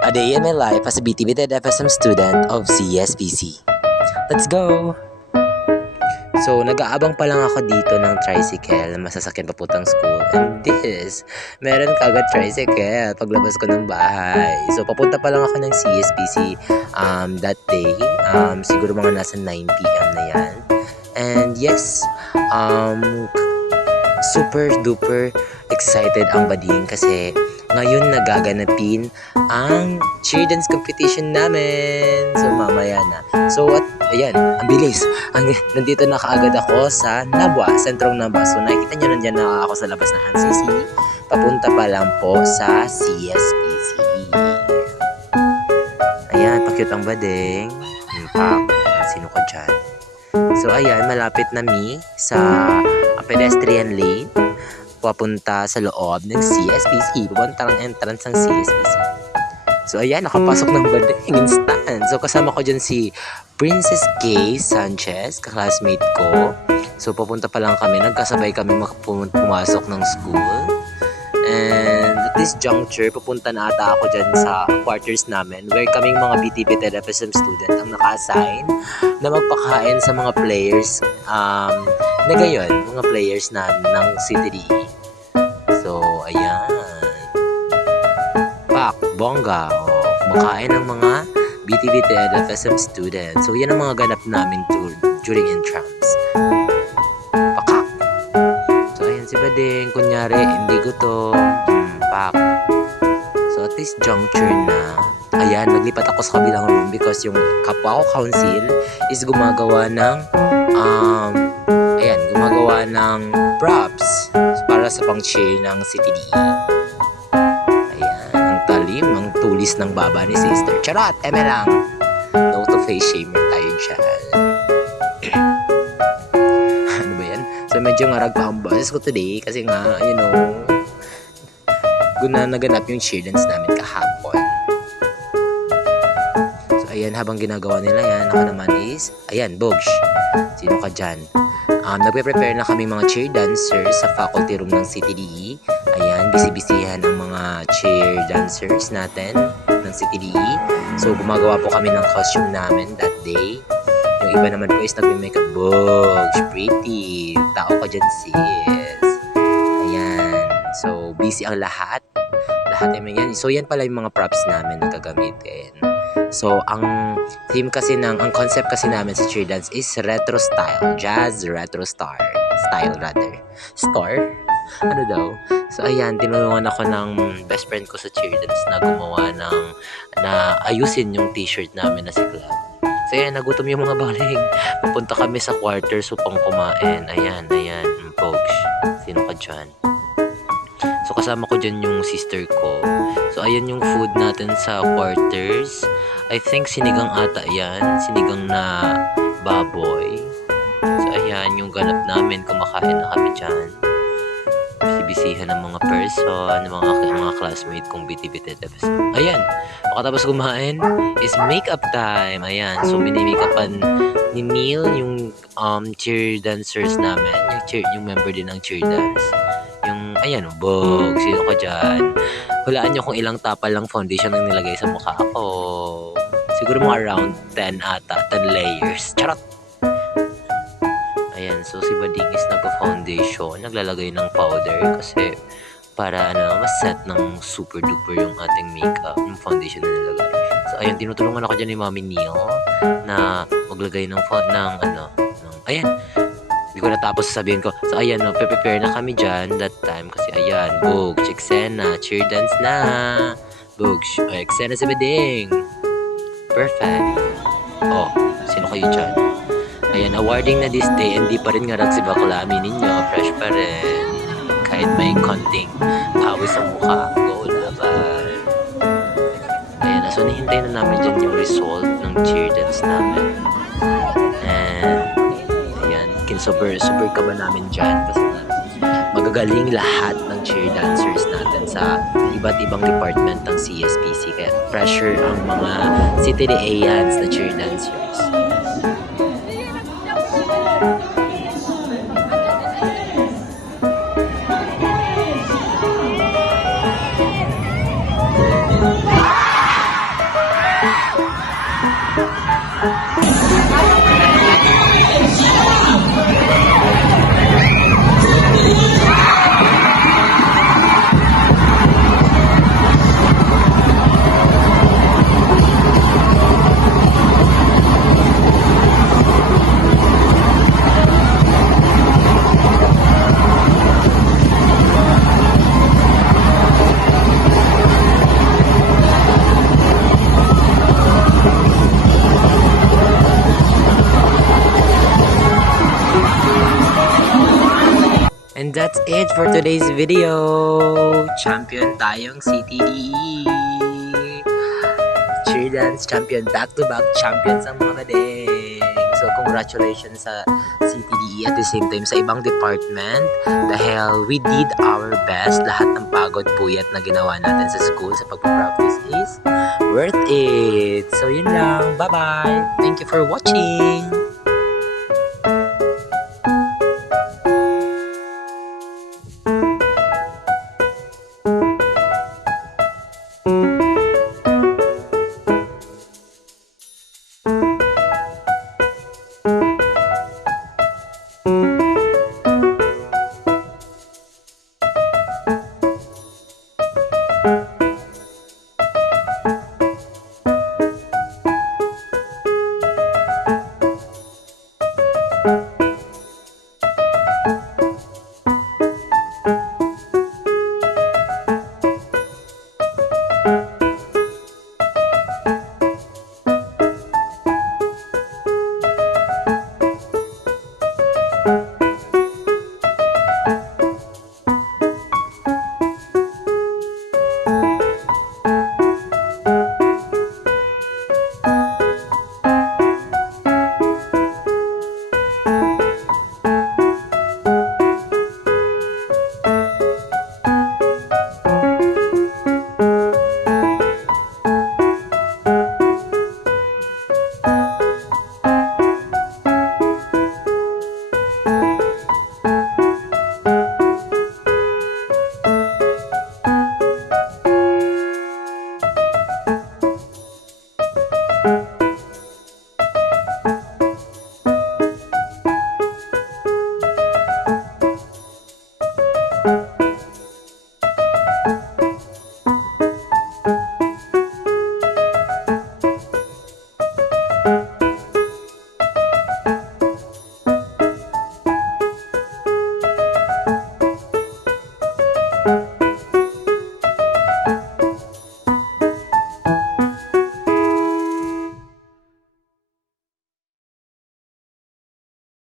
A day in my life as a BTV FSM student of CSPC. Let's go! So, nag-aabang pa lang ako dito ng tricycle na masasakyan papuntang school. And this, meron kagad tricycle paglabas ko ng bahay. So, papunta pa lang ako ng CSPC that day. Siguro mga nasa 9 p.m. na yan. And yes, super duper excited ang bading kasi ngayon nagaganapin ang cheer dance competition namin. So mamaya na. So at ayan, ang bilis. Nandito na kaagad ako sa Nabwa, sentrong Nabwa. So nakikita nyo nandiyan na ako sa labas ng NCC. Papunta pa lang po sa CSPC. Ayan, pakit ang bading. Impact. Sino ka dyan? So ayan, malapit na sa pedestrian lane papunta sa loob ng CSPC. Pupunta lang entrance ng CSPC. So ayan, nakapasok ng bading instant. So kasama ko dyan si Princess Kay Sanchez, kaklasmate ko. So papunta pa lang kami, nagkasabay kami pumasok ng school. And at this juncture, pupunta na ata ako dyan sa quarters namin where kaming mga BTP FSM student ang naka-assign na magpakain sa mga players na gayon, mga players na ng CTDE. So, ayan. Bongga. Kumakain ng mga BTP FSM students. So, yan ang mga ganap namin during intrams. Pakak. So, ayan si Bading. Kunyari, hindi gutom. Pak. So, at this juncture na, ayan, naglipat ako sa kabilang room because yung kapwa ko council is gumagawa ng props para sa pang-cheer ng CTDE. Ayan, ang talim, ang tulis ng baba ni sister. Charot, eme lang. No to face shamer tayo dyan. Ano ba yan? So medyo ngarag pa ang boses ko today kasi nga, naganap yung cheer dance namin kahapon. So ayan, habang ginagawa nila yan, ako naman is, ayan, Bogs. Sino ka dyan? Nagpe-prepare na kami mga cheer dancers sa faculty room ng CTDE. Ayan, busy-busyhan ang mga cheer dancers natin ng CTDE. So, gumagawa po kami ng costume namin that day. Yung iba naman po is nagme-makeup. Bogs, pretty. Tao ka dyan, sis. Ayan. So, busy ang lahat. Lahat ay yan. So, yan pala yung mga props namin na gagamitin. So, ang concept kasi namin sa cheer dance is retro style. Jazz retro style rather. Store? Ano daw? So, ayan, tinulungan ako ng best friend ko sa cheer dance na gumawa na ayusin yung t-shirt namin na si Club. So, ayan, nagutom yung mga baling. Pupunta kami sa quarters upang kumain. Ayan. Pogs. Sino ka dyan? So, kasama ko dyan yung sister ko. So, ayan yung food natin sa quarters. I think sinigang ata yan. Sinigang na baboy. So, ayan yung ganap namin. Kumakain na kami dyan. Bisibisihan ng mga person, ng mga classmate kong biti-biti-tapos. Ayan. Pagkatapos kumain is makeup time. Ayan. So, mini-makeupan ni Neil yung cheer dancers namin. Yung member din ng cheer dance. Ayan, Bog, sino ka dyan? Hulaan nyo kung ilang tapal lang foundation ang nilagay sa mukha ko. Siguro mga around 10 ata, 10 layers. Charot! Ayan, so si Bading is nagpa-foundation, naglalagay ng powder kasi para mas set ng super duper yung ating makeup, yung foundation na nilagay. So ayan, tinutulungan ako dyan ni Mami Neil na maglagay ayan, hindi ko natapos sabihin ko. So, ayan, prepare na kami dyan that time. Kasi, ayan, Bogs, eksena, cheer dance na. Bogs, eksena si Bading. Perfect. Oh, sino kayo dyan? Ayan, awarding na this day. Hindi pa rin ngarag si bakla. Aminin nyo, fresh pa rin. Kahit may konting pawis sa mukha. Go, laban. Ayan, so nihintay na namin dyan yung result ng cheer dance namin. Super kaba namin dyan kasi magagaling lahat ng cheer dancers natin sa iba't ibang department ng CSPC kaya pressure ang mga CTDEans na cheer dancers. that's it for today's video. Champion tayong CTDE. Cheer dance champion, back-to-back champions ang mga badeng. So, congratulations sa CTDE at the same time sa ibang department dahil we did our best. Lahat ng pagod, puyat na ginawa natin sa school sa pag-practice is worth it. So, yun lang. Bye-bye. Thank you for watching.